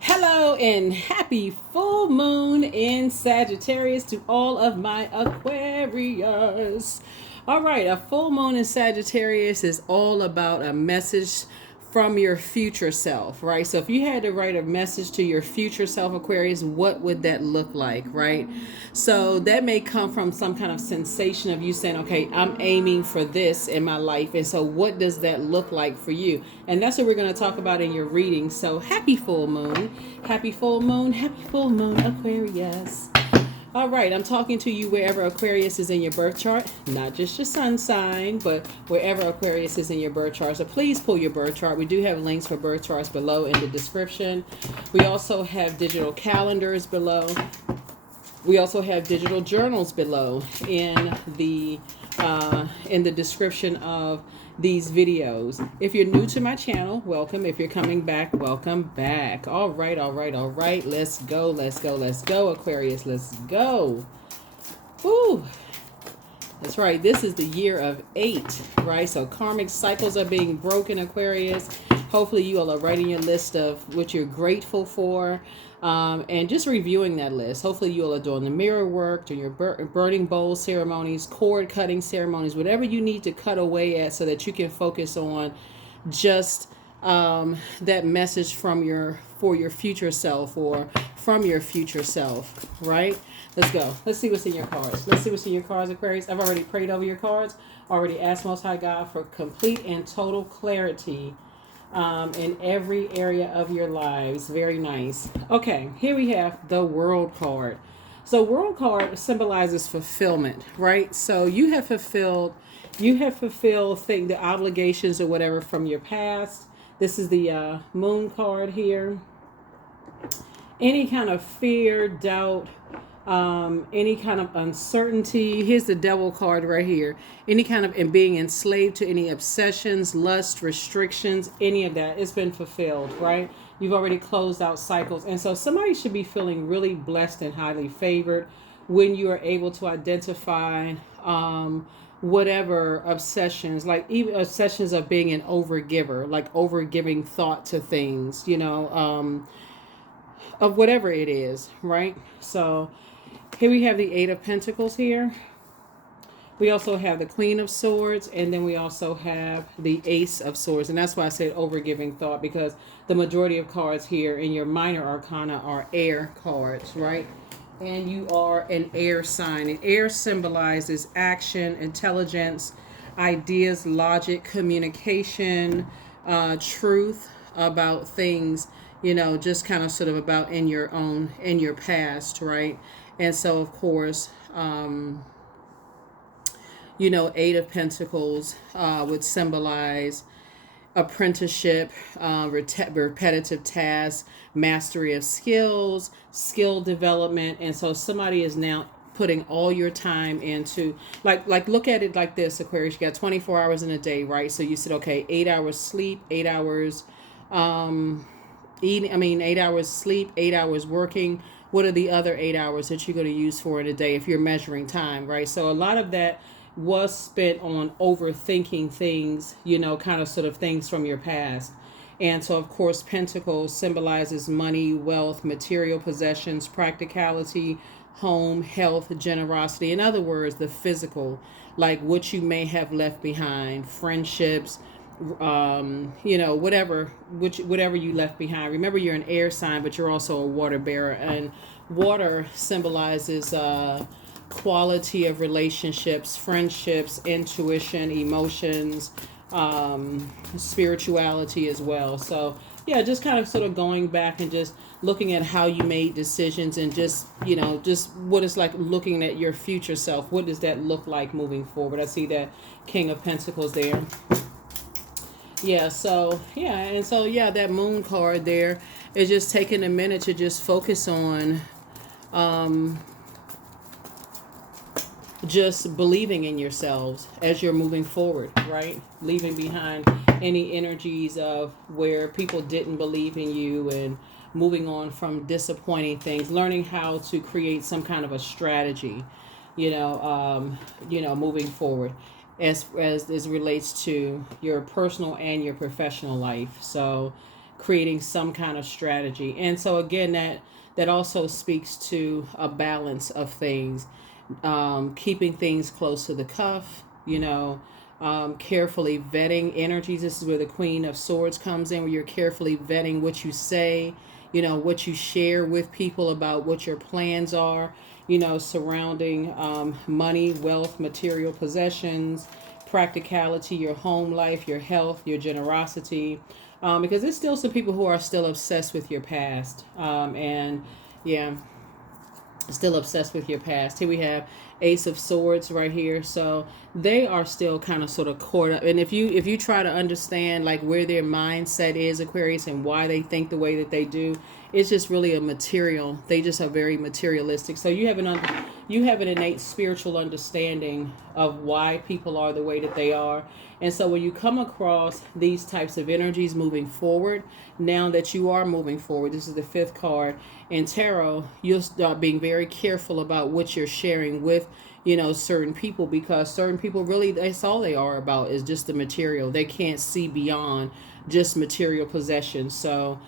Hello and happy full moon in Sagittarius to all of my Aquarius. All right, a full moon in Sagittarius is all about a message from your future self, right? So if you had to write a message to your future self, Aquarius, what would that look like, right? So that may come from some kind of sensation of you saying, okay, I'm aiming for this in my life. And so what does that look like for you? And that's what we're going to talk about in your reading. So happy full moon, happy full moon, happy full moon, Aquarius. All right, I'm talking to you wherever Aquarius is in your birth chart, not just your sun sign, but wherever Aquarius is in your birth chart. So please pull your birth chart. We do have links for birth charts below in the description. We also have digital calendars below. We also have digital journals below in the description of these videos. If you're new to my channel, welcome. If you're coming back, welcome back. All right. Let's go, Aquarius. Let's go. Woo. That's right. This is the year of 8, right? So karmic cycles are being broken, Aquarius. Hopefully you all are writing your list of what you're grateful for. And just reviewing that list. Hopefully you all are doing the mirror work, doing your burning bowl ceremonies, cord cutting ceremonies, whatever you need to cut away at so that you can focus on just that message for your future self or from your future self, right? Let's go. Let's see what's in your cards. Let's see what's in your cards, Aquarius. I've already prayed over your cards, already asked Most High God for complete and total clarity in every area of your lives. Very nice. Okay, here we have the World card. So World card symbolizes fulfillment, right? So you have fulfilled the obligations or whatever from your past. This is the Moon card here. Any kind of fear, doubt, any kind of uncertainty. Here's the Devil card right here. Any kind of being enslaved to any obsessions, lust, restrictions, any of that, it's been fulfilled, right? You've already closed out cycles. And so somebody should be feeling really blessed and highly favored when you are able to identify whatever obsessions, like even obsessions of being an overgiver, like overgiving thought to things, of whatever it is, right? So here we have the Eight of Pentacles here. We also have the Queen of Swords, and then we also have the Ace of Swords. And that's why I said overgiving thought, because the majority of cards here in your minor arcana are air cards, right? And you are an air sign. And air symbolizes action, intelligence, ideas, logic, communication, truth about things, just kind of sort of about in your past, right? And so, of course, Eight of Pentacles would symbolize apprenticeship, repetitive tasks, mastery of skills, skill development. And so somebody is now putting all your time into, like look at it like this, Aquarius. You got 24 hours in a day, right? So you said, okay, 8 hours sleep, 8 hours eating, 8 hours sleep, 8 hours working. What are the other 8 hours that you're going to use for in a day if you're measuring time, right? So a lot of that was spent on overthinking things, kind of sort of things from your past. And so, of course, Pentacles symbolizes money, wealth, material possessions, practicality, home, health, generosity. In other words, the physical, like what you may have left behind, friendships, whatever you left behind. Remember, you're an air sign, but you're also a water bearer, and water symbolizes quality of relationships, friendships, intuition, emotions, spirituality as well. So yeah, just kind of sort of going back and just looking at how you made decisions, and just what it's like looking at your future self. What does that look like moving forward? I see that King of Pentacles there. Yeah, so that Moon card there is just taking a minute to just focus on just believing in yourselves as you're moving forward, right? Leaving behind any energies of where people didn't believe in you, and moving on from disappointing things, learning how to create some kind of a strategy, moving forward as relates to your personal and your professional life. So creating some kind of strategy. And so again, that also speaks to a balance of things, keeping things close to the cuff, carefully vetting energies. This is where the Queen of Swords comes in, where you're carefully vetting what you say, what you share with people about what your plans are, surrounding money, wealth, material possessions, practicality, your home life, your health, your generosity. Because there's still some people who are still obsessed with your past. And yeah, still obsessed with your past. Here we have Ace of Swords right here. So they are still kind of sort of caught up. And if you try to understand like where their mindset is, Aquarius, and why they think the way that they do, it's just really a material. They just are very materialistic. So you have an innate spiritual understanding of why people are the way that they are. And so when you come across these types of energies moving forward, now that you are moving forward, this is the 5th card in tarot, you'll start being very careful about what you're sharing with, certain people, because certain people really, that's all they are about is just the material. They can't see beyond just material possessions. So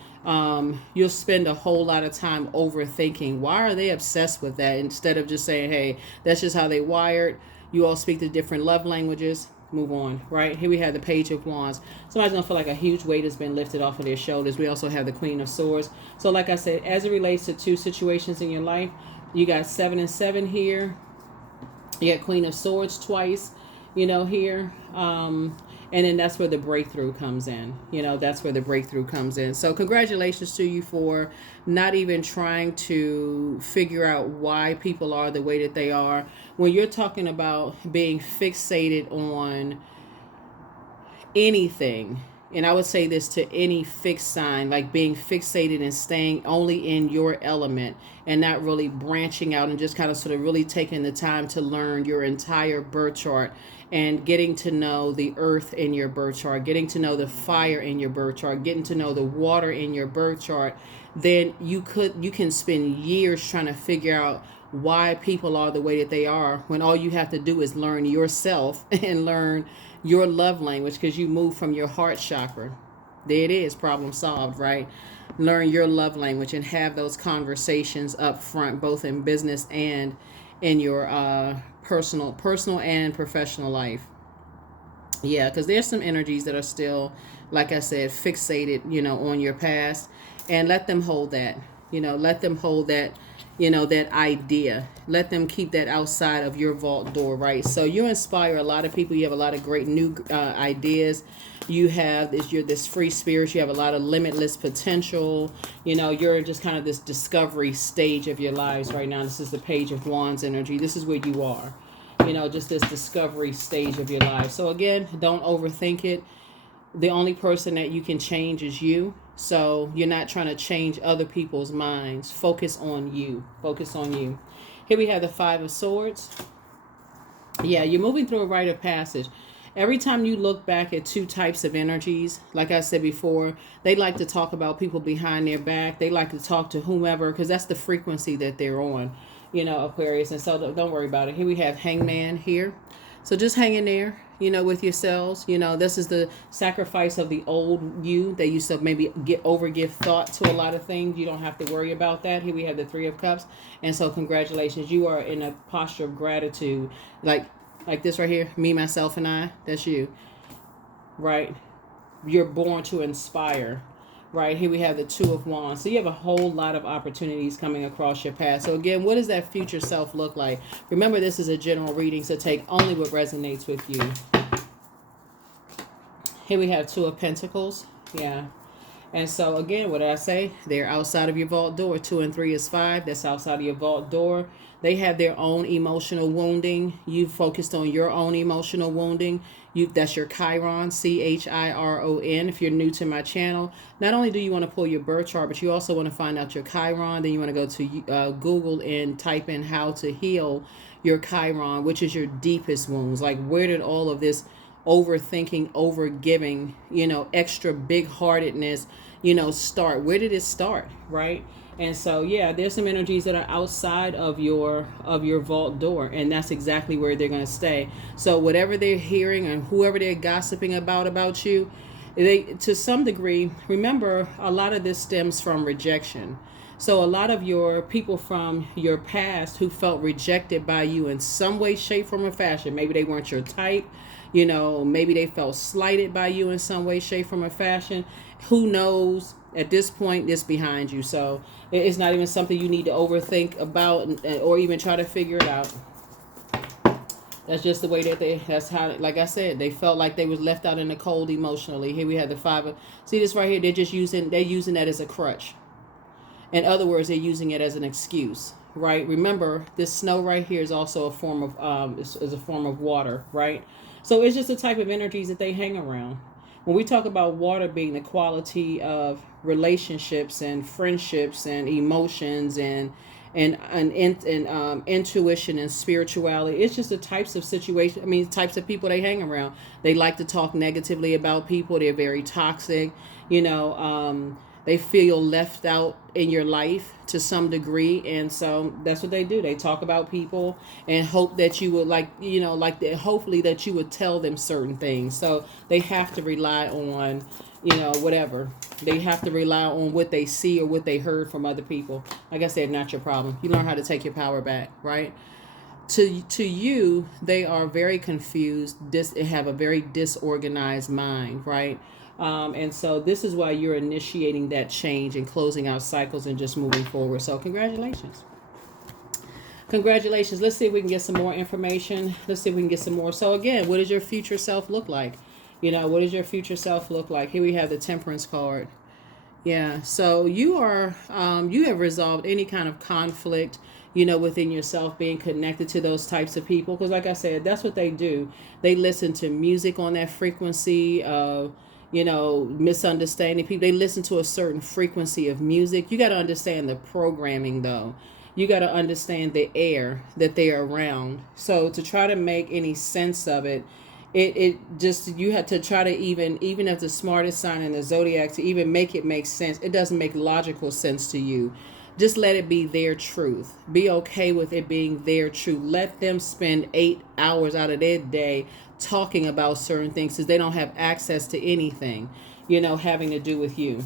you'll spend a whole lot of time overthinking, why are they obsessed with that, instead of just saying, hey, that's just how they wired. You all speak the different love languages. Move on. Right here we have the Page of Wands. Somebody's gonna feel like a huge weight has been lifted off of their shoulders. We also have the Queen of Swords. So like I said, as it relates to 2 situations in your life, you got 7 and 7 here. You got Queen of Swords twice, here. And then that's where the breakthrough comes in. That's where the breakthrough comes in. So congratulations to you for not even trying to figure out why people are the way that they are. When you're talking about being fixated on anything, and I would say this to any fixed sign, like being fixated and staying only in your element and not really branching out and just kind of sort of really taking the time to learn your entire birth chart and getting to know the earth in your birth chart, getting to know the fire in your birth chart, getting to know the water in your birth chart, then you can spend years trying to figure out why people are the way that they are, when all you have to do is learn yourself and learn your love language, because you move from your heart chakra. There it is, problem solved, right? Learn your love language and have those conversations up front, both in business and in your personal and professional life. Yeah, because there's some energies that are still, like I said, fixated, on your past, and let them hold that. Let them hold that, that idea. Let them keep that outside of your vault door, right? So you inspire a lot of people. You have a lot of great new ideas. You have you're this free spirit. You have a lot of limitless potential. You're just kind of this discovery stage of your lives right now. This is the Page of Wands energy. This is where you are, just this discovery stage of your life. So again, don't overthink it. The only person that you can change is you. So you're not trying to change other people's minds. Focus on you. Focus on you. Here we have the 5 of Swords. Yeah, you're moving through a rite of passage. Every time you look back at 2 types of energies, like I said before, they like to talk about people behind their back. They like to talk to whomever, because that's the frequency that they're on, Aquarius. And so don't worry about it. Here we have Hangman here. So just hang in there, with yourselves. This is the sacrifice of the old you. They used to maybe give thought to a lot of things. You don't have to worry about that. Here we have the 3 of Cups. And so congratulations. You are in a posture of gratitude. Like this right here, me, myself, and I. That's you, right? You're born to inspire. Right, here we have the 2 of Wands. So you have a whole lot of opportunities coming across your path. So again, what does that future self look like? Remember, this is a general reading, so take only what resonates with you. Here we have 2 of Pentacles. Yeah. And so again, what did I say? They're outside of your vault door. 2 and 3 is 5. That's outside of your vault door. They have their own emotional wounding. You focused on your own emotional wounding. That's your Chiron, Chiron. If you're new to my channel, not only do you want to pull your birth chart, but you also want to find out your Chiron. Then you want to go to Google and type in how to heal your Chiron, which is your deepest wounds. Like, where did all of this overthinking, overgiving, extra big-heartedness, start? Where did it start, right? And so, yeah, there's some energies that are outside of your vault door, and that's exactly where they're going to stay. So whatever they're hearing and whoever they're gossiping about you, to some degree, remember, a lot of this stems from rejection. So a lot of your people from your past who felt rejected by you in some way, shape, form, or fashion. Maybe they weren't your type. Maybe they felt slighted by you in some way, shape, form, or fashion. Who knows? At this point, it's behind you. So it's not even something you need to overthink about or even try to figure it out. That's just the way that that's how, like I said, they felt like they was left out in the cold emotionally. Here we have the five of, see this right here, they're using that as a crutch. In other words, they're using it as an excuse, right? Remember, this snow right here is also a form of, is a form of water, right? So it's just the type of energies that they hang around. When we talk about water being the quality of relationships and friendships and emotions and intuition and spirituality, it's just the types of situation. Types of people they hang around. They like to talk negatively about people. They're very toxic. They feel left out in your life to some degree, and so that's what they do. They talk about people and hope that you would hopefully that you would tell them certain things. So they have to rely on, whatever. They have to rely on what they see or what they heard from other people. Like I said, not your problem. You learn how to take your power back, right? To you, they are very confused. They have a very disorganized mind, right? And so this is why you're initiating that change and closing out cycles and just moving forward. So congratulations. Congratulations. Let's see if we can get some more information. Let's see if we can get some more. So again, what does your future self look like? What does your future self look like? Here we have the Temperance card. Yeah. So you have resolved any kind of conflict, within yourself, being connected to those types of people. Because like I said, that's what they do. They listen to music on that frequency of, misunderstanding people. They listen to a certain frequency of music. You got to understand the programming, though. You got to understand the air that they are around. So to try to make any sense of it, you have to try to even as the smartest sign in the zodiac, to even make it make sense. It doesn't make logical sense to you. Just let it be their truth. Be okay with it being their truth. Let them spend 8 hours out of their day talking about certain things because they don't have access to anything, having to do with you.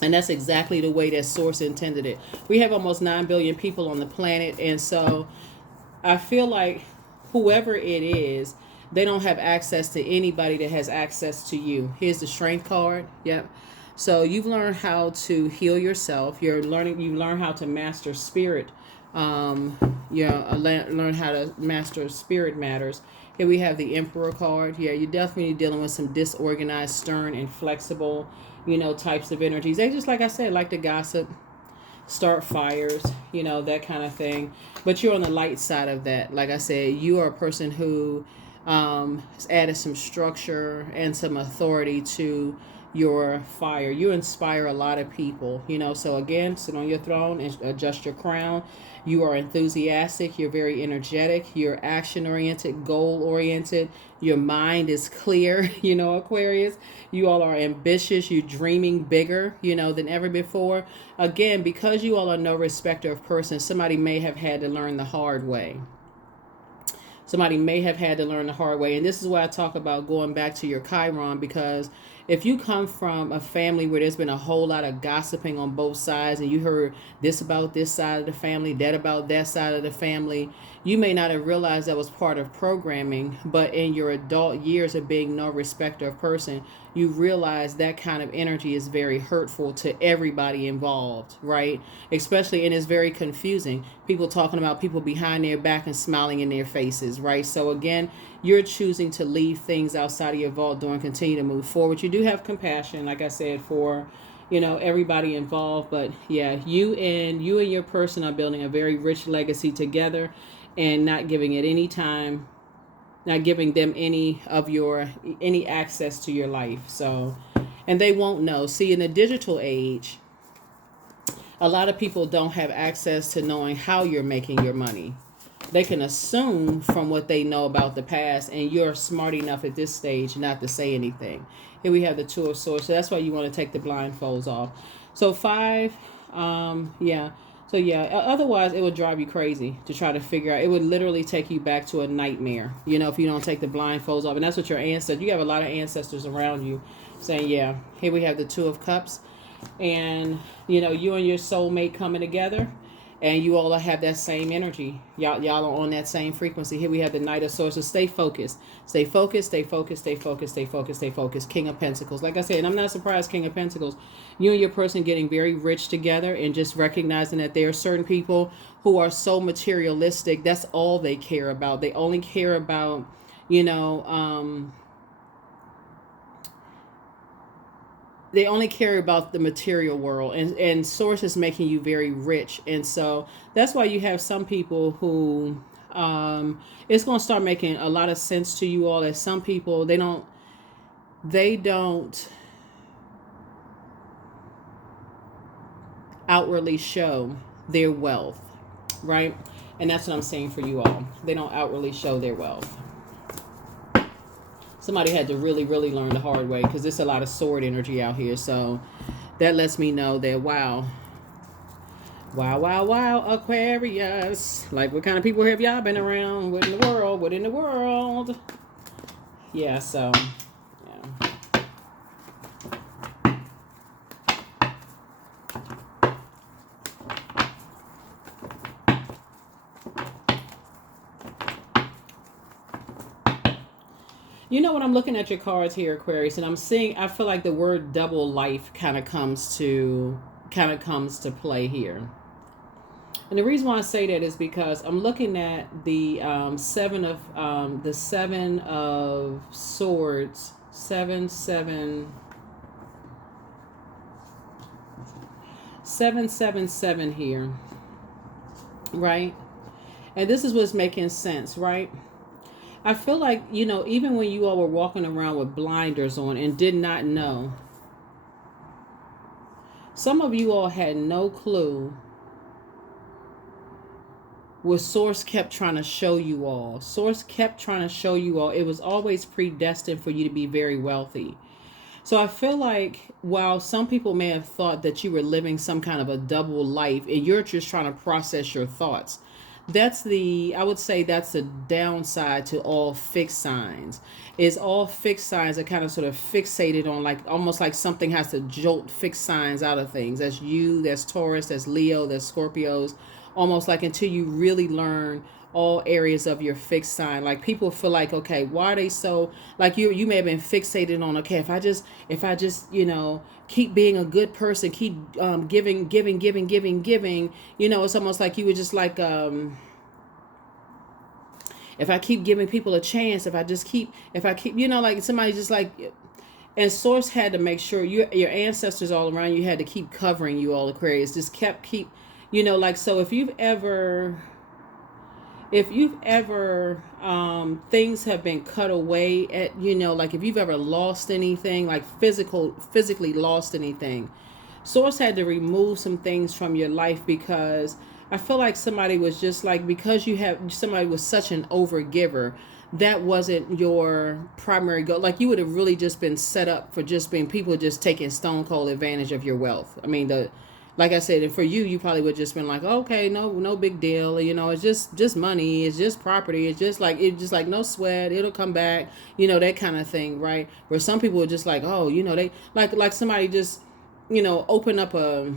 And that's exactly the way that source intended it. We have almost 9 billion people on the planet. And so I feel like whoever it is, they don't have access to anybody that has access to you. Here's the Strength card. Yep. So you've learned how to heal yourself. You learn how to master spirit. Learn how to master spirit matters. Here we have the Emperor card. Yeah, you're definitely dealing with some disorganized, stern, inflexible, types of energies. They just, like I said, like to gossip, start fires, that kind of thing. But you're on the light side of that. Like I said, you are a person who has added some structure and some authority to your fire. You inspire a lot of people, so again, sit on your throne and adjust your crown. You are enthusiastic. You're very energetic. You're action oriented, goal oriented. Your mind is clear, Aquarius. You all are ambitious. You're dreaming bigger, than ever before. Again, because you all are no respecter of persons, somebody may have had to learn the hard way. Somebody may have had to learn the hard way. And this is why I talk about going back to your Chiron, because if you come from a family where there's been a whole lot of gossiping on both sides, and you heard this about this side of the family, that about that side of the family, you may not have realized that was part of programming, but in your adult years of being no respecter of person, you realize that kind of energy is very hurtful to everybody involved, right? Especially, and it's very confusing. People talking about people behind their back and smiling in their faces, right? So again, you're choosing to leave things outside of your vault door and continue to move forward. You do have compassion, like I said, for everybody involved. But yeah, you and your person are building a very rich legacy together, and not giving it any time, not giving them any access to your life. So, and they won't know. See, in the digital age, a lot of people don't have access to knowing how you're making your money. They can assume from what they know about the past, and you're smart enough at this stage not to say anything. Here we have the Two of Swords. So that's why you want to take the blindfolds off. So 5, yeah. So yeah, otherwise it would drive you crazy to try to figure out. It would literally take you back to a nightmare, if you don't take the blindfolds off. And that's what your ancestors, you have a lot of ancestors around you Saying, yeah, here we have the Two of Cups. And, you know, you and your soulmate coming together. And you all have that same energy. Y'all are on that same frequency. Here we have the Knight of Swords. So stay focused. Stay focused, stay focused, stay focused, stay focused, stay focused. King of Pentacles. Like I said, and I'm not surprised, King of Pentacles. You and your person getting very rich together and just recognizing that there are certain people who are so materialistic. That's all they care about. They only care about, you know, they only care about the material world, and source is making you very rich. And so that's why you have some people who it's going to start making a lot of sense to you all, that some people they don't outwardly show their wealth, right? And that's what I'm saying for you all. They don't outwardly show their wealth. Somebody had to really, really learn the hard way, because there's a lot of sword energy out here. So that lets me know that, wow, Aquarius. Like, what kind of people have y'all been around? What in the world? What in the world? Yeah, so, yeah. You know what, I'm looking at your cards here, Aquarius, and I'm seeing, I feel like the word double life kind of comes to play here. And the reason why I say that is because I'm looking at the seven of swords, 777 here, right? And this is what's making sense, right? I feel like, you know, even when you all were walking around with blinders on and did not know, some of you all had no clue what Source kept trying to show you all. Source kept trying to show you all. It was always predestined for you to be very wealthy. So I feel like while some people may have thought that you were living some kind of a double life and you're just trying to process your thoughts, I would say that's the downside to all fixed signs. Is all fixed signs are kind of sort of fixated on, like, almost like something has to jolt fixed signs out of things. That's you, that's Taurus, that's Leo, that's Scorpios. Almost like until you really learn all areas of your fixed sign. Like, people feel like, okay, why are they so, like, you may have been fixated on, okay, if I just you know, keep being a good person, keep giving, you know, it's almost like you were just like, if I keep giving people a chance, if I keep, you know, like somebody just like, and Source had to make sure your ancestors all around you had to keep covering you all, Aquarius, just keep, you know, like, so if you've ever things have been cut away at, you know, like if you've ever lost anything, like physically lost anything, Source had to remove some things from your life, because I feel like somebody was just like, because somebody was such an overgiver, that wasn't your primary goal. Like, you would have really just been set up for just being people just taking stone cold advantage of your wealth. I mean, like I said, and for you probably would just been like, okay, no big deal. You know, it's just money. It's just property. It's just like no sweat. It'll come back. You know, that kind of thing, right? Where some people are just like, oh, you know, they like somebody just, you know, open up a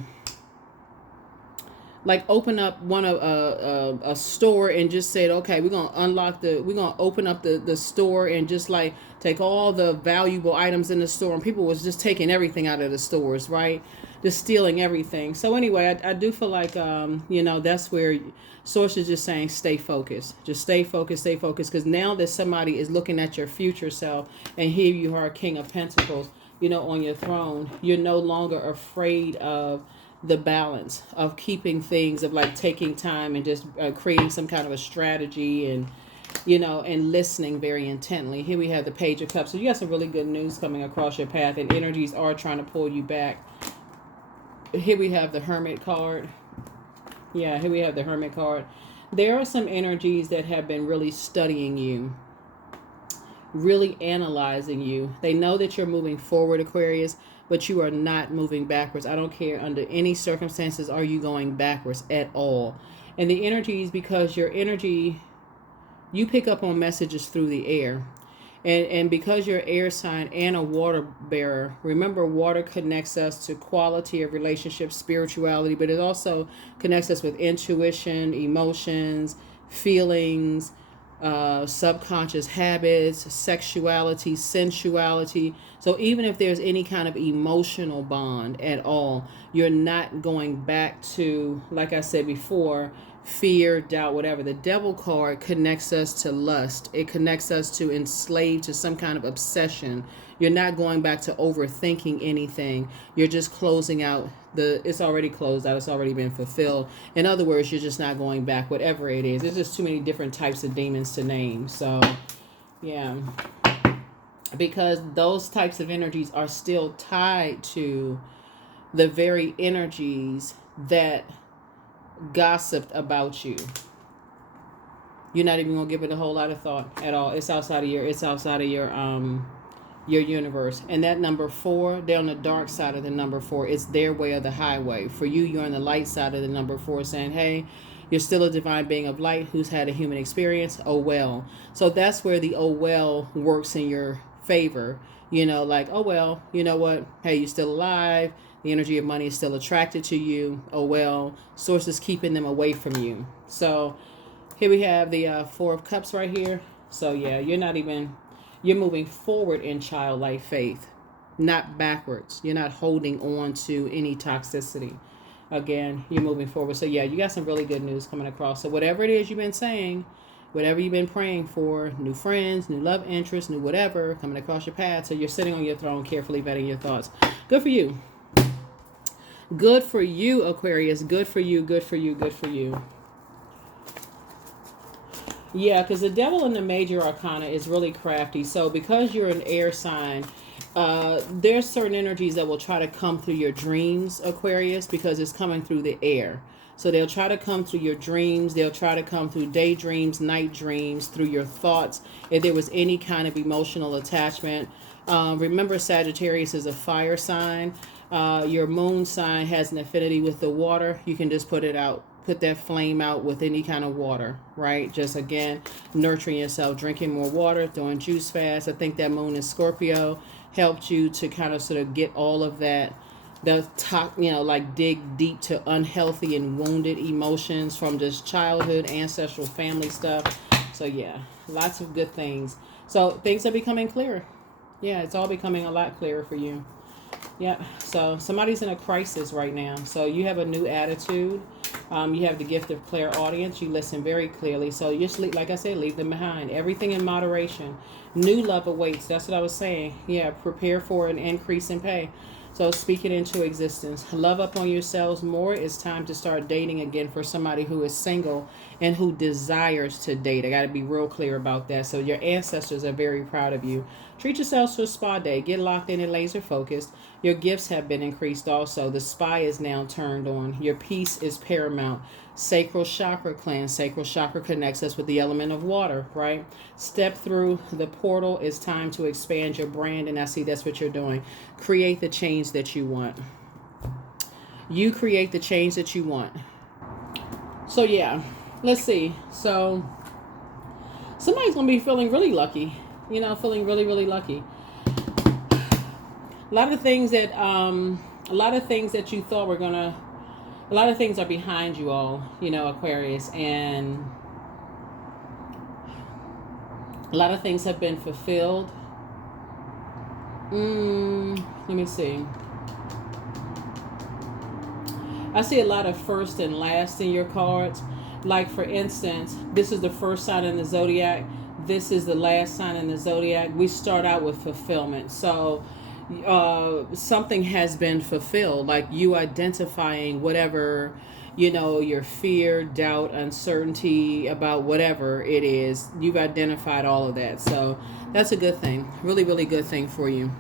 store and just said, okay, we're gonna open up the store and just like take all the valuable items in the store, and people was just taking everything out of the stores, right? Just stealing everything. So anyway, I do feel like you know, that's where Source is just saying, stay focused. Just stay focused, because now that somebody is looking at your future self, and here you are, King of Pentacles, you know, on your throne, you're no longer afraid of the balance of keeping things, of like taking time and just creating some kind of a strategy, and, you know, and listening very intently. Here we have the Page of Cups. So you got some really good news coming across your path, and energies are trying to pull you back. Here we have the Hermit card. Yeah, here we have the Hermit card. There are some energies that have been really studying you, really analyzing you. They know that you're moving forward, Aquarius, but you are not moving backwards. I don't care under any circumstances are you going backwards at all. And the energies, because your energy, you pick up on messages through the air. And because you're air sign and a water bearer, remember water connects us to quality of relationships, spirituality, but it also connects us with intuition, emotions, feelings, subconscious habits, sexuality, sensuality. So even if there's any kind of emotional bond at all, you're not going back to, like I said before, fear, doubt, whatever. The devil card connects us to lust. It connects us to enslaved to some kind of obsession. You're not going back to overthinking anything. You're just closing out it's already closed out. It's already been fulfilled. In other words, you're just not going back, whatever it is. There's just too many different types of demons to name. So, yeah. Because those types of energies are still tied to the very energies that gossiped about you. You're not even gonna give it a whole lot of thought at all. It's outside of your universe. And that number 4, they're on the dark side of the number 4. It's their way or the highway. For you, you're on the light side of the number 4, saying, hey, you're still a divine being of light who's had a human experience. Oh well. So that's where the oh well works in your favor. Like, oh well, you know what? Hey, you're still alive. The energy of money is still attracted to you. Oh well, sources keeping them away from you. So here we have the 4 of Cups right here. So yeah, you're moving forward in childlike faith, not backwards. You're not holding on to any toxicity. Again, you're moving forward. So yeah, you got some really good news coming across. So whatever it is you've been saying, whatever you've been praying for, new friends, new love interests, new whatever, coming across your path. So you're sitting on your throne, carefully vetting your thoughts. Good for you. Good for you, Aquarius. Good for you, good for you, good for you. Yeah, because the devil in the major arcana is really crafty. So because you're an air sign, there's certain energies that will try to come through your dreams, Aquarius, because it's coming through the air. So they'll try to come through your dreams. They'll try to come through daydreams, night dreams, through your thoughts. If there was any kind of emotional attachment. Remember, Sagittarius is a fire sign. Your moon sign has an affinity with the water. You can just put that flame out with any kind of water, right? Just like nurturing yourself, drinking more water, doing juice fast. I think that moon in Scorpio helped you to kind of sort of get all of that, like dig deep to unhealthy and wounded emotions from just childhood, ancestral family stuff. So yeah, lots of good things. So things are becoming clearer. Yeah, it's all becoming a lot clearer for you. Yep. So somebody's in a crisis right now. So you have a new attitude. You have the gift of clairaudience. You listen very clearly. So just like I said, leave them behind. Everything in moderation. New love awaits. That's what I was saying. Yeah. Prepare for an increase in pay. So speak it into existence. Love up on yourselves more. It's time to start dating again for somebody who is single and who desires to date. I got to be real clear about that. So your ancestors are very proud of you. Treat yourselves to a spa day. Get locked in and laser focused. Your gifts have been increased also. The spy is now turned on. Your peace is paramount. Sacral chakra cleanse. Sacral chakra connects us with the element of water, right? Step through the portal. It's time to expand your brand, and I see that's what you're doing. Create the change that you want. You create the change that you want. So yeah, let's see. So somebody's going to be feeling really lucky. Feeling really, really lucky. A lot of things that you thought were gonna, a lot of things are behind you all, Aquarius, and a lot of things have been fulfilled. Let me see. I see a lot of first and last in your cards. Like, for instance, this is the first sign in the zodiac. This is the last sign in the zodiac. We start out with fulfillment. So something has been fulfilled, like you identifying whatever, your fear, doubt, uncertainty about whatever it is. You've identified all of that. So that's a good thing. Really, really good thing for you.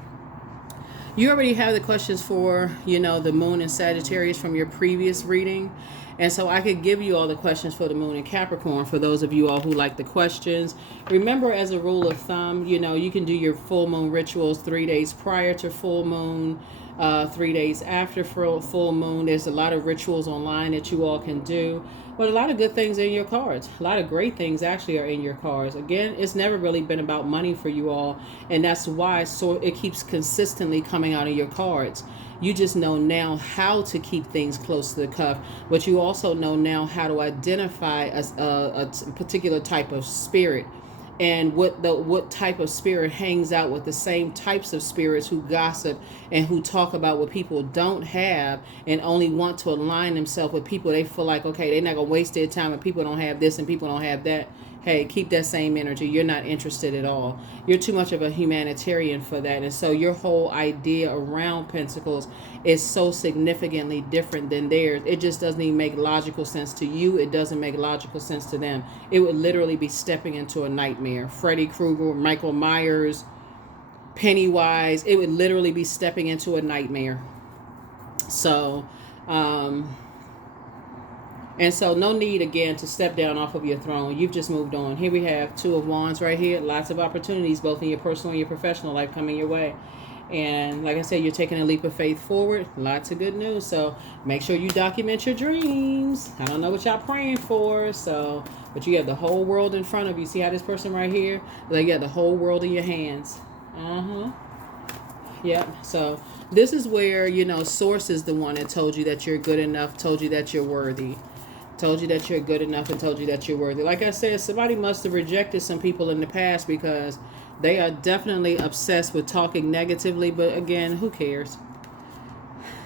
You already have the questions for, the moon and Sagittarius from your previous reading. And so I could give you all the questions for the moon and Capricorn for those of you all who like the questions. Remember, as a rule of thumb, you can do your full moon rituals 3 days prior to full moon. 3 days after full moon. There's a lot of rituals online that you all can do. But a lot of good things in your cards. A lot of great things actually are in your cards. Again, it's never really been about money for you all. And that's why it keeps consistently coming out of your cards. You just know now how to keep things close to the cuff. But you also know now how to identify a particular type of spirit. And what type of spirit hangs out with the same types of spirits who gossip and who talk about what people don't have and only want to align themselves with people they feel like, okay, they're not going to waste their time and people don't have this and people don't have that. Hey, keep that same energy. You're not interested at all. You're too much of a humanitarian for that. And so your whole idea around Pentacles is so significantly different than theirs. It just doesn't even make logical sense to you. It doesn't make logical sense to them. It would literally be stepping into a nightmare. Freddy Krueger, Michael Myers, Pennywise. It would literally be stepping into a nightmare. So, and so no need, again, to step down off of your throne. You've just moved on. Here we have Two of Wands right here. Lots of opportunities, both in your personal and your professional life, coming your way. And like I said, you're taking a leap of faith forward. Lots of good news. So make sure you document your dreams. I don't know what y'all praying for. But you have the whole world in front of you. See how this person right here? Like you have the whole world in your hands. Yep. So this is where, Source is the one that told you that you're good enough, told you that you're worthy. Told you that you're good enough and told you that you're worthy. Like I said, somebody must have rejected some people in the past because they are definitely obsessed with talking negatively. But again, who cares?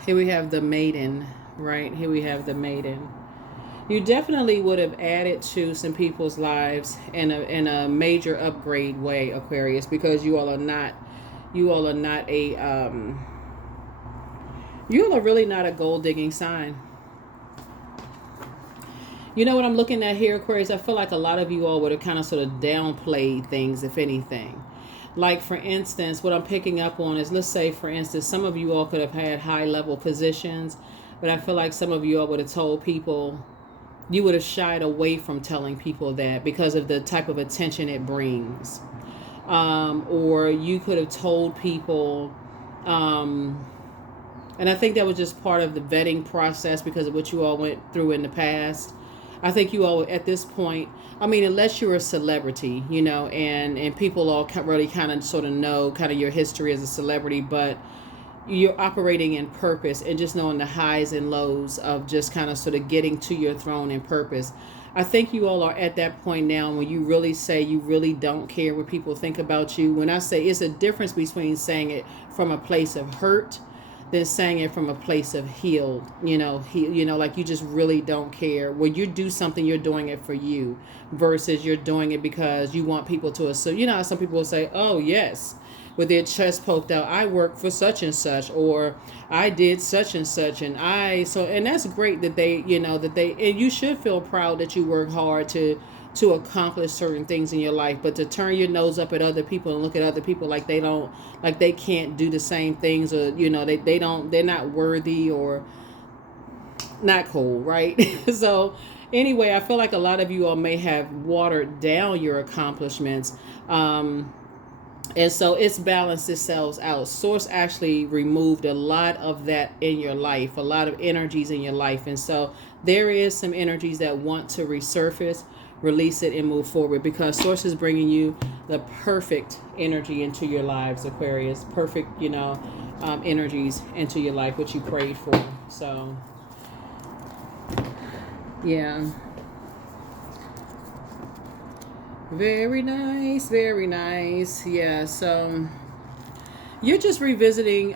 Here we have the Maiden, right? Here we have the Maiden. You definitely would have added to some people's lives in a major upgrade way, Aquarius, because you all are really not a gold digging sign. You know what I'm looking at here, Aquarius? I feel like a lot of you all would have kind of sort of downplayed things, if anything. Like, for instance, what I'm picking up on is, let's say, for instance, some of you all could have had high-level positions, but I feel like some of you all would have told people, you would have shied away from telling people that because of the type of attention it brings. Or you could have told people, and I think that was just part of the vetting process because of what you all went through in the past. I think you all at this point, I mean, unless you're a celebrity, and people all really kind of sort of know kind of your history as a celebrity, but you're operating in purpose and just knowing the highs and lows of just kind of sort of getting to your throne in purpose. I think you all are at that point now when you really say you really don't care what people think about you. When I say it's a difference between saying it from a place of hurt than saying it from a place of healed, like you just really don't care. When you do something, you're doing it for you versus you're doing it because you want people to assume. You know how some people will say, oh, yes, with their chest poked out, I work for such and such, or I did such and such, and that's great that and you should feel proud that you work hard to accomplish certain things in your life, but to turn your nose up at other people and look at other people like they can't do the same things, or they're not worthy or not cool, right? So anyway, I feel like a lot of you all may have watered down your accomplishments, and so it's balanced itself out. Source actually removed a lot of that in your life, a lot of energies in your life, and so there is some energies that want to resurface. Release it and move forward, because Source is bringing you the perfect energy into your lives, Aquarius. Perfect, energies into your life, which you prayed for. So, yeah. Very nice, very nice. Yeah, so you're just revisiting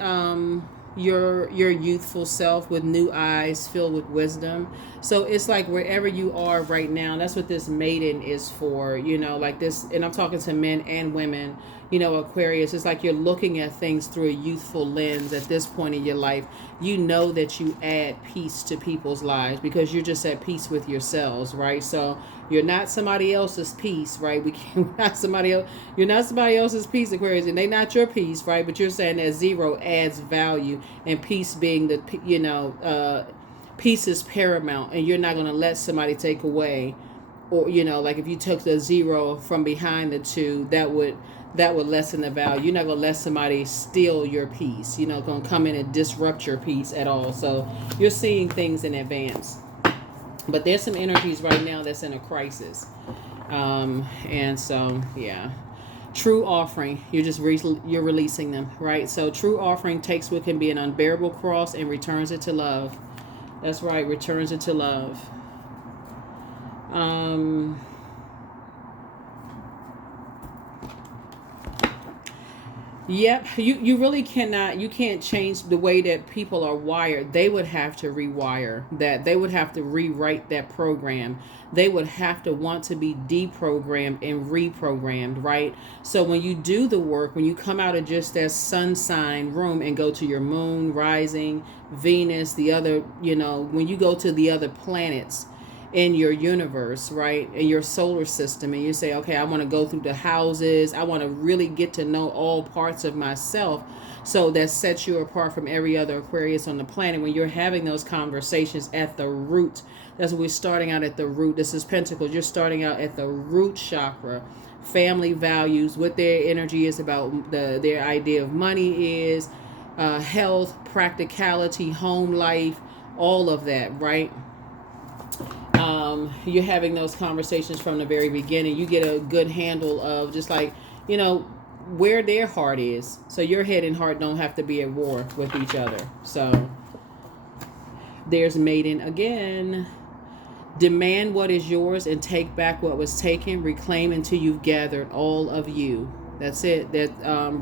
your youthful self with new eyes filled with wisdom. So it's like wherever you are right now, that's what this Maiden is for, like this. And I'm talking to men and women, Aquarius. It's like you're looking at things through a youthful lens at this point in your life. You know that you add peace to people's lives because you're just at peace with yourselves, right? So you're not somebody else's peace, right? You're not somebody else's peace, Aquarius, and they're not your peace, right? But you're saying that zero adds value, and peace being peace is paramount, and you're not going to let somebody take away or you know, like if you took the 0 from behind the 2, that would lessen the value. You're not gonna let somebody steal your peace. You're not gonna come in and disrupt your peace at all. So you're seeing things in advance. But there's some energies right now that's in a crisis. And so, yeah. True offering, you're releasing them, right? So true offering takes what can be an unbearable cross and returns it to love. That's right, returns it to love. Yep, you really cannot, you can't change the way that people are wired. They would have to rewire that. They would have to rewrite that program. They would have to want to be deprogrammed and reprogrammed, right? So when you do the work, when you come out of just that sun sign room and go to your moon, rising, Venus, the other, you know, when you go to the other planets in your universe, right, in your solar system, and you say, okay, I want to go through the houses, I want to really get to know all parts of myself, so that sets you apart from every other Aquarius on the planet. When you're having those conversations at the root, that's what we're starting out at the root. This is Pentacles. You're starting out at the root chakra. Family values, what their energy is about, their idea of money is, health, practicality, home life, all of that, right? You're having those conversations from the very beginning. You get a good handle of just like, you know, where their heart is. So your head and heart don't have to be at war with each other. So there's maiden again. Demand what is yours and take back what was taken. Reclaim until you've gathered all of you. That's it. That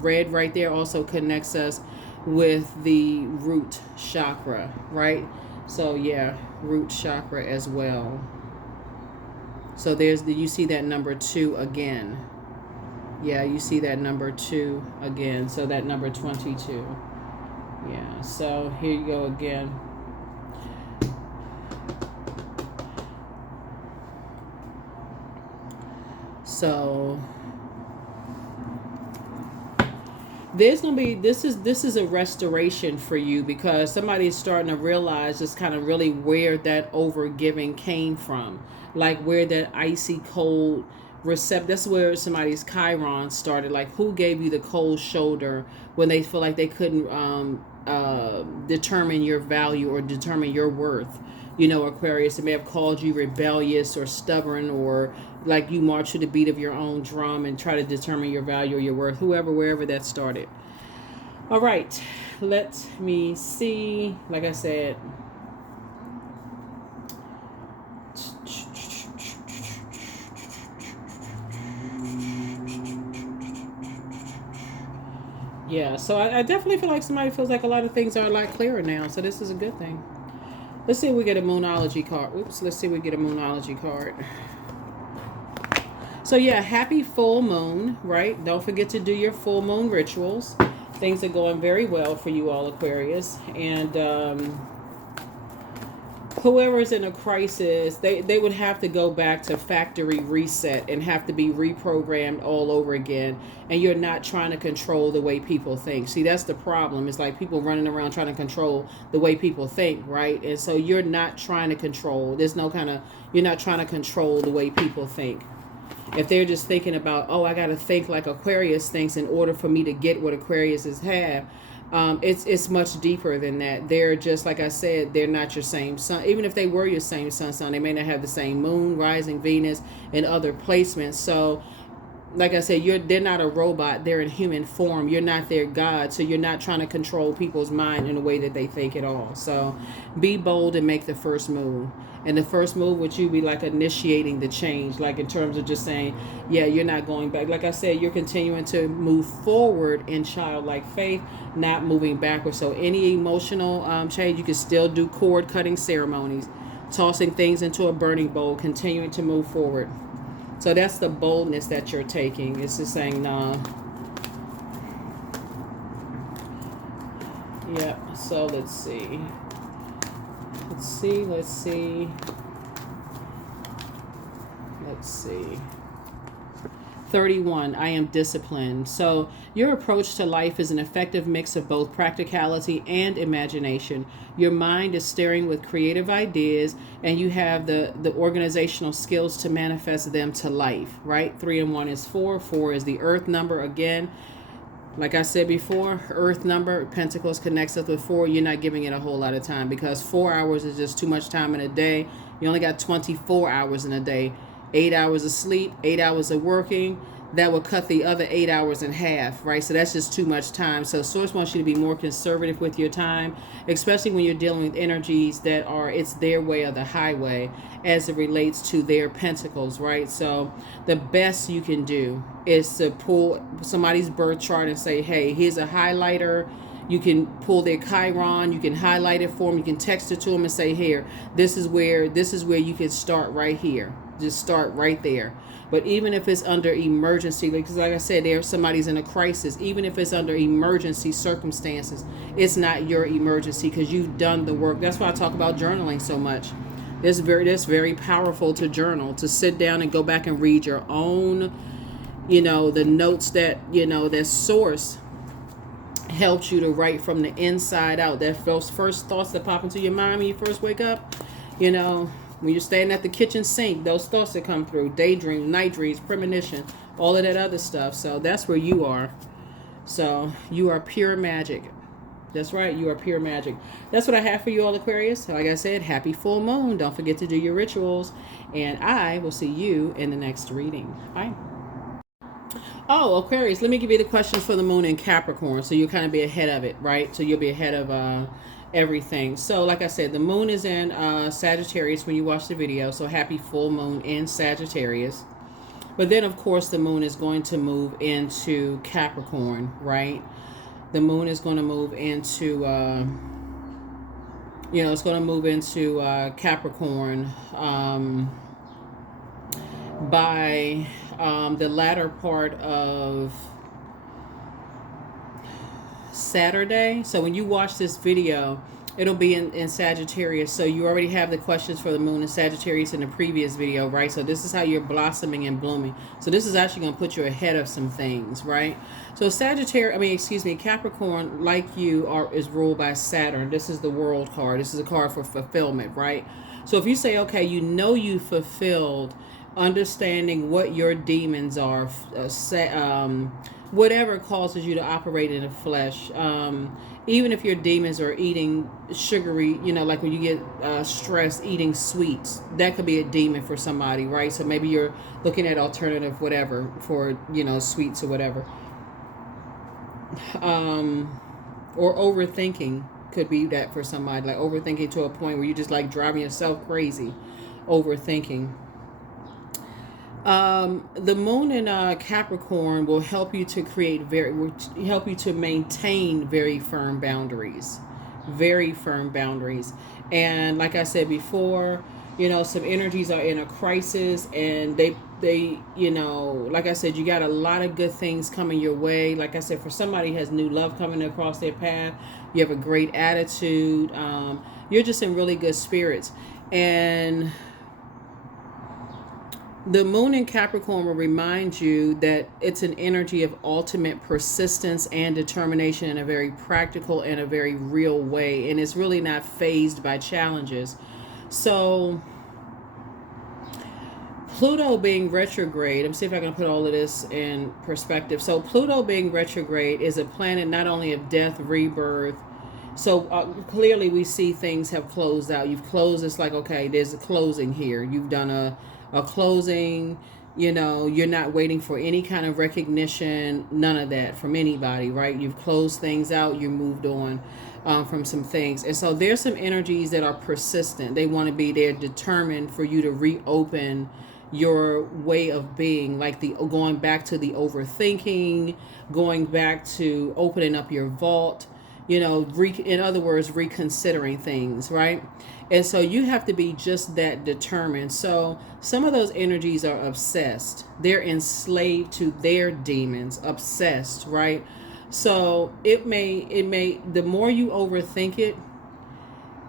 red right there also connects us with the root chakra, right? So yeah, root chakra as well. So you see that number 2 again. Yeah, you see that number 2 again. So that number 22. Yeah, so here you go again. So there's gonna be, this is a restoration for you, because somebody is starting to realize just kind of really where that overgiving came from, like where that icy cold that's where somebody's Chiron started. Like, who gave you the cold shoulder when they feel like they couldn't determine your value or determine your worth? You know, Aquarius, they may have called you rebellious or stubborn, or like you march to the beat of your own drum and try to determine your value or your worth, wherever that started. All right, let me see. Like I said, yeah, so I definitely feel like somebody feels like a lot of things are a lot clearer now. So this is a good thing. Let's see if we get a Moonology card. Oops, let's see if we get a Moonology card. So yeah, happy full moon, right? Don't forget to do your full moon rituals. Things are going very well for you all, Aquarius. And whoever is in a crisis, they would have to go back to factory reset and have to be reprogrammed all over again. And you're not trying to control the way people think. See, that's the problem. It's like people running around trying to control the way people think, right? And so you're not trying to control. You're not trying to control the way people think. If they're just thinking about, oh, I got to think like Aquarius thinks in order for me to get what Aquariuses have, it's much deeper than that. They're just, like I said, they're not your same sun. Even if they were your same sun, they may not have the same moon, rising, Venus, and other placements. So, like I said, they're not a robot. They're in human form. You're not their God. So you're not trying to control people's mind in a way that they think at all. So be bold and make the first move. And the first move would you be like initiating the change, like in terms of just saying, yeah, you're not going back. Like I said, you're continuing to move forward in childlike faith, not moving backwards. So any emotional change, you can still do cord cutting ceremonies, tossing things into a burning bowl, continuing to move forward. So that's the boldness that you're taking. It's just saying, nah. Yeah, so let's see. Let's see. 31, I am disciplined. So your approach to life is an effective mix of both practicality and imagination. Your mind is stirring with creative ideas, and you have the organizational skills to manifest them to life, right? 3 and 1 is 4. 4 is the earth number again. Like I said before, earth number, Pentacles connects us with 4. You're not giving it a whole lot of time because 4 hours is just too much time in a day. You only got 24 hours in a day. 8 hours of sleep, 8 hours of working. That will cut the other 8 hours in half, right? So that's just too much time. So Source wants you to be more conservative with your time, especially when you're dealing with energies that are, it's their way or the highway as it relates to their pentacles, right? So the best you can do is to pull somebody's birth chart and say, hey, here's a highlighter. You can pull their Chiron, you can highlight it for them, you can text it to them and say, here, this is where you can start right here. Just start right there. But even if it's under emergency, because like I said, there's somebody's in a crisis, even if it's under emergency circumstances, it's not your emergency because you've done the work. That's why I talk about journaling so much. It's very powerful to journal, to sit down and go back and read your own, the notes that, that Source helps you to write from the inside out. Those first thoughts that pop into your mind when you first wake up, when you're standing at the kitchen sink, those thoughts that come through, daydreams, night dreams, premonition, all of that other stuff. So that's where you are. So you are pure magic. That's right, you are pure magic. That's what I have for you all, Aquarius. Like I said, happy full moon. Don't forget to do your rituals. And I will see you in the next reading. Bye. Oh, Aquarius, let me give you the questions for the moon in Capricorn. So you'll kind of be ahead of it, right? So you'll be ahead of everything. So like I said, the moon is in Sagittarius when you watch the video. So happy full moon in Sagittarius. But then, of course, the moon is going to move into Capricorn, right? The moon is going to move into, it's going to move into Capricorn by the latter part of Saturday. So when you watch this video, it'll be in Sagittarius. So you already have the questions for the moon in Sagittarius in the previous video, right? So this is how you're blossoming and blooming. So this is actually going to put you ahead of some things, right? So Capricorn, like you, is ruled by Saturn. This is the world card. This is a card for fulfillment, right? So if you say, okay, you fulfilled, understanding what your demons are, whatever causes you to operate in the flesh, even if your demons are eating sugary, like when you get stressed, eating sweets, that could be a demon for somebody, right? So maybe you're looking at alternative whatever for, sweets or whatever. Or overthinking could be that for somebody, like overthinking to a point where you just like driving yourself crazy, overthinking. The moon in Capricorn will help you to help you to maintain very firm boundaries, and like I said before, some energies are in a crisis, and they like I said, you got a lot of good things coming your way. Like I said, for somebody who has new love coming across their path, you have a great attitude, you're just in really good spirits. And the moon in Capricorn will remind you that it's an energy of ultimate persistence and determination in a very practical and a very real way. And it's really not fazed by challenges. So Pluto being retrograde, I'm see if I can put all of this in perspective. So Pluto being retrograde is a planet not only of death, rebirth. So clearly we see things have closed out. You've closed. It's like, okay, there's a closing here. You've done a closing, you're not waiting for any kind of recognition, none of that from anybody, right? You've closed things out, you moved on from some things. And so there's some energies that are persistent. They want to be there, determined for you to reopen your way of being, like going back to the overthinking, going back to opening up your vault, in other words, reconsidering things, right? And so you have to be just that determined. So some of those energies are obsessed. They're enslaved to their demons, obsessed, right? So it may, the more you overthink it,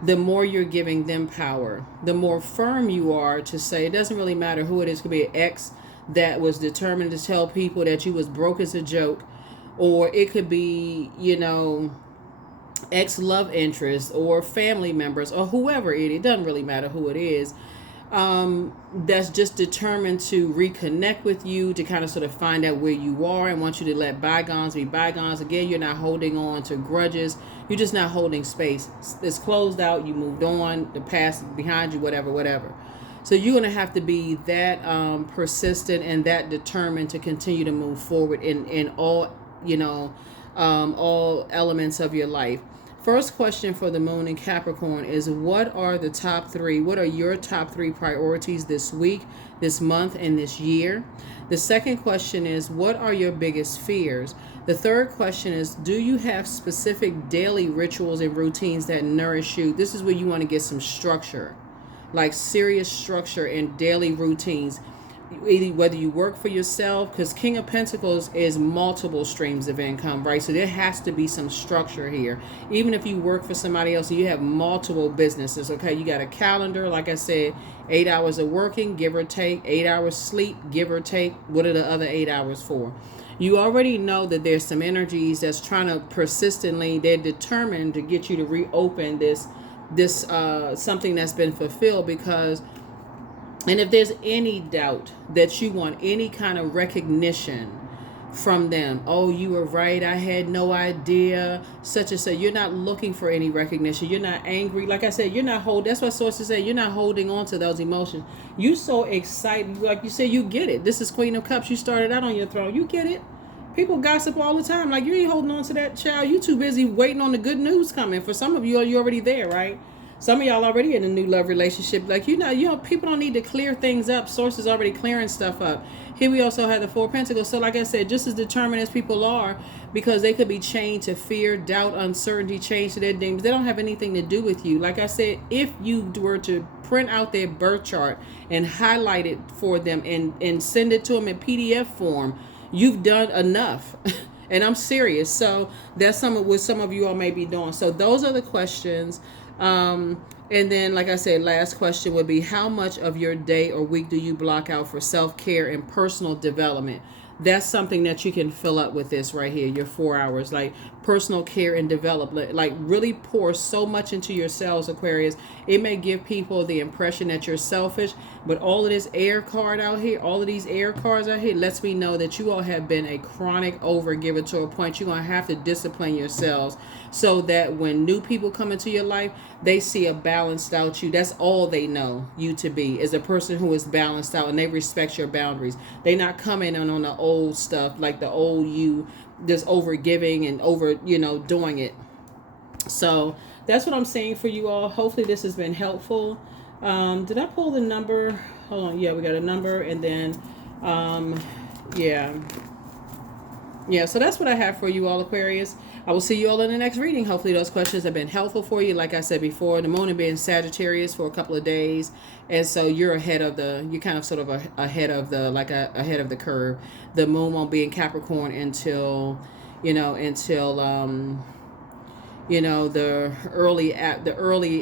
the more you're giving them power. The more firm you are to say, it doesn't really matter who it is. It could be an ex that was determined to tell people that you was broke as a joke, or it could be, ex-love interest or family members or whoever it doesn't really matter who it is, that's just determined to reconnect with you, to kind of sort of find out where you are and want you to let bygones be bygones. Again, you're not holding on to grudges. You're just not holding space. It's closed out. You moved on. The past behind you, whatever. So you're going to have to be that persistent and that determined to continue to move forward in all, all elements of your life. First question for the moon in Capricorn is, what are your top 3 priorities this week, this month, and this year? The second question is, what are your biggest fears? The third question is, do you have specific daily rituals and routines that nourish you? This is where you want to get some structure, like serious structure and daily routines. Whether you work for yourself, because King of Pentacles is multiple streams of income, right? So there has to be some structure here. Even if you work for somebody else, you have multiple businesses, okay? You got a calendar, like I said, 8 hours of working, give or take, 8 hours sleep, give or take. What are the other 8 hours for? You already know that there's some energies that's trying to persistently, they're determined to get you to reopen this something that's been fulfilled, because and if there's any doubt that you want any kind of recognition from them, oh, you were right, I had no idea, such and such, you're not looking for any recognition. You're not angry. Like I said, you're not that's what sources say, you're not holding on to those emotions. You so excited, like you said, you get it. This is Queen of Cups. You started out on your throne. You get it. People gossip all the time. Like, you ain't holding on to that, child. You too busy waiting on the good news coming. For some of you, you're already there, right? Some of y'all already in a new love relationship. Like, people don't need to clear things up. Sources already clearing stuff up. Here we also have the Four of Pentacles. So like I said, just as determined as people are, because they could be chained to fear, doubt, uncertainty, chained to their demons. They don't have anything to do with you. Like I said, if you were to print out their birth chart and highlight it for them and send it to them in PDF form, you've done enough. And I'm serious. So that's what some of you all may be doing. So those are the questions. And then, like I said, last question would be, how much of your day or week do you block out for self-care and personal development? That's something that you can fill up with this right here, your 4 hours, like personal care and development. Like, really pour so much into yourselves, Aquarius. It may give people the impression that you're selfish, but all of this air card out here, all of these air cards out here, lets me know that you all have been a chronic overgiver to a point you're going to have to discipline yourselves, so that when new people come into your life, they see a balanced out you. That's all they know you to be, is a person who is balanced out, and they respect your boundaries. They're not coming in on the old stuff, like the old you, just over giving and over, doing it. So that's what I'm saying for you all. Hopefully this has been helpful. Did I pull the number? Hold on. Yeah, we got a number, and then so that's what I have for you all, Aquarius. I will see you all in the next reading. Hopefully those questions have been helpful for you. Like I said before, the moon will be in Sagittarius for a couple of days, and so you're ahead of you're kind of sort of ahead of ahead of the curve. The moon won't be in Capricorn until the early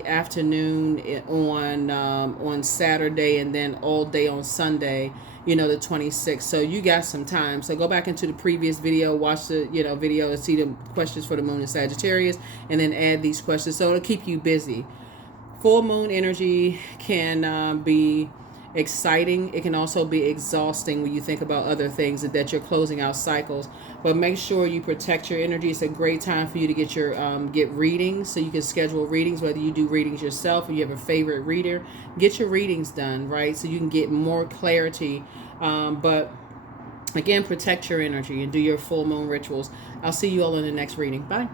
afternoon on Saturday, and then all day on Sunday, the 26th. So you got some time. So go back into the previous video, watch the video, and see the questions for the moon in Sagittarius, and then add these questions. So it'll keep you busy. Full moon energy can be exciting. It can also be exhausting when you think about other things, that you're closing out cycles. But make sure you protect your energy. It's a great time for you to get your get readings, so you can schedule readings, whether you do readings yourself or you have a favorite reader. Get your readings done, right, so you can get more clarity. But again, protect your energy and do your full moon rituals. I'll see you all in the next reading. Bye.